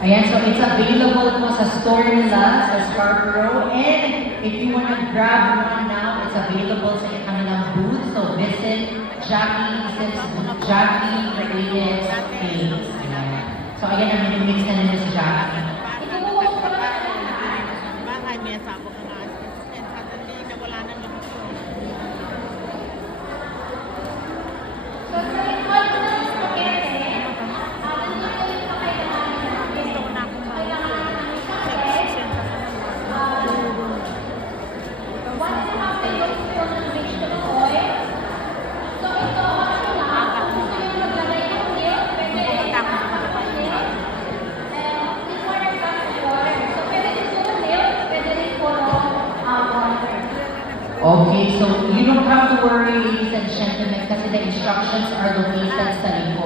Ayan, so it's available po sa store nila sa Scarborough. And if you want to grab one now, it's available sa kanilang booth. So visit Jackie Creatives Cakes. Ayan. So ayan ang minimix na nila si Jackie. Bakit may asawa ka nga? And suddenly, nawala na lang ako. Gusto ko na akong Okay, so you don't have to worry, ladies and gentlemen, kasi the instructions are located sa likod.